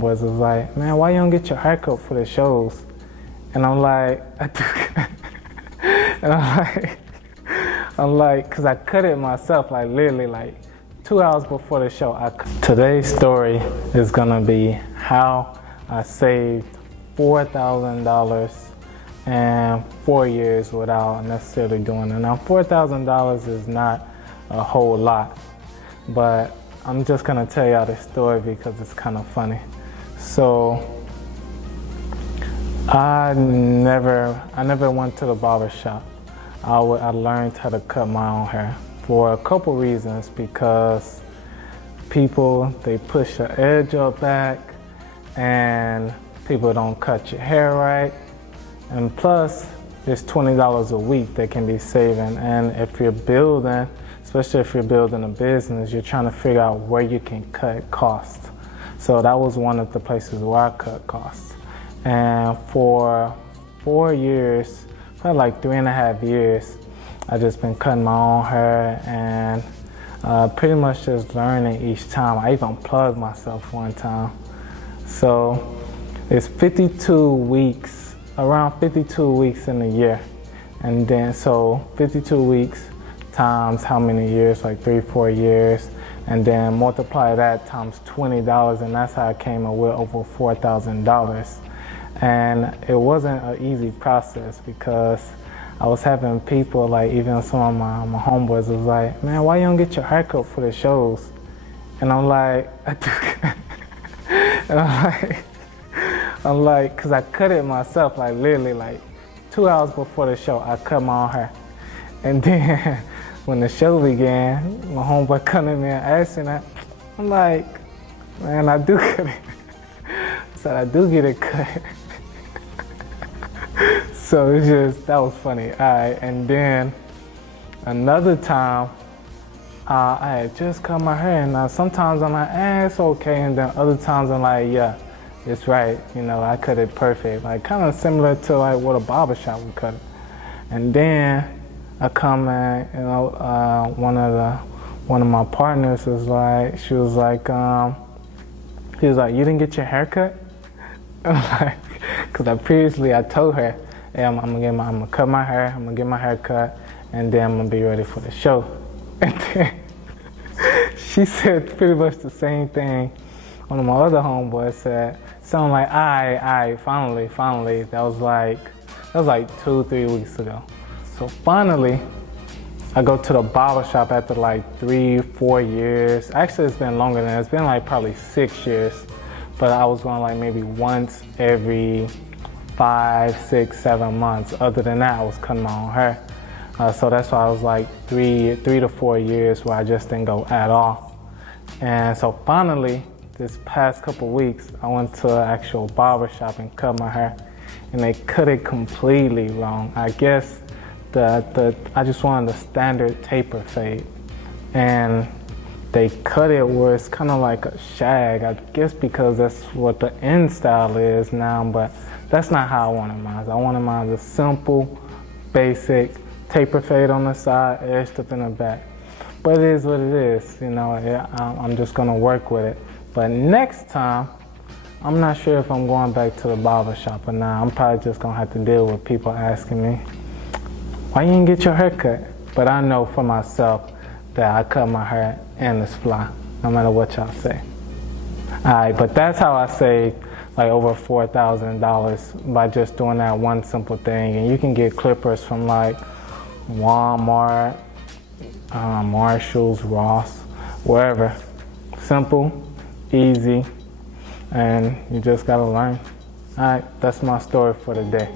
was like, man, why you don't get your haircut for the shows? And I'm like, and I'm like, cause I cut it myself, like literally like 2 hours before the show. Today's story is gonna be how I saved $4,000 in 4 years without necessarily doing it. Now, $4,000 is not a whole lot, but I'm just gonna tell y'all this story because it's kind of funny. So I never went to the barber shop. I learned how to cut my own hair for a couple reasons, because people, they push the edge up back and people don't cut your hair right. And plus, there's $20 a week that can be saving. And if you're building, especially if you're building a business, you're trying to figure out where you can cut costs. So that was one of the places where I cut costs. And for 4 years, probably like 3.5 years, I've just been cutting my own hair and pretty much just learning each time. I even plugged myself one time. So it's 52 weeks, around 52 weeks in a year. And then so 52 weeks times how many years, like 3-4 years, and then multiply that times $20, and that's how I came up with over $4,000. And it wasn't an easy process, because I was having people, like even some of my homeboys was like, man, why you don't get your haircut for the shows? And I'm like, I'm like, cause I cut it myself, like literally like 2 hours before the show, I cut my own hair. And then when the show began, my homeboy coming in and asking that, I'm like, man, I do cut it. I said, I do get it cut. So it's just, that was funny. All right, and then another time, I had just cut my hair, and sometimes I'm like, it's okay, and then other times I'm like, yeah, it's right, you know, I cut it perfect, like kind of similar to like what a barbershop would cut it. And then I come in, you know, one of my partners was like, she was like, he was like, you didn't get your hair cut? I'm like, because I told her, hey, I'm gonna cut my hair, I'm gonna get my hair cut, and then I'm gonna be ready for the show. And then she said pretty much the same thing. One of my other homeboys said, something like, all right, finally. That was like 2-3 weeks ago. So finally, I go to the barber shop after like 3-4 years. Actually, it's been longer than that. It's been like probably 6 years. But I was going like maybe once every 5, 6, 7 months. Other than that, I was cutting my own hair. So that's why I was like 3 to 4 years where I just didn't go at all. And so finally, this past couple weeks, I went to an actual barber shop and cut my hair, and they cut it completely wrong. I guess I just wanted the standard taper fade, and they cut it where it's kind of like a shag. I guess because that's what the end style is now, but that's not how I wanted mine. I wanted mine a simple, basic taper fade on the side, edged up in the back. But it is what it is, you know. I'm just gonna work with it. But next time, I'm not sure if I'm going back to the barber shop or not. I'm probably just gonna have to deal with people asking me, why you didn't get your hair cut? But I know for myself that I cut my hair and it's fly, no matter what y'all say. All right, but that's how I saved like over $4,000 by just doing that one simple thing. And you can get clippers from like Walmart, Marshalls, Ross, wherever. Simple, easy, and you just gotta learn. All right, that's my story for the day.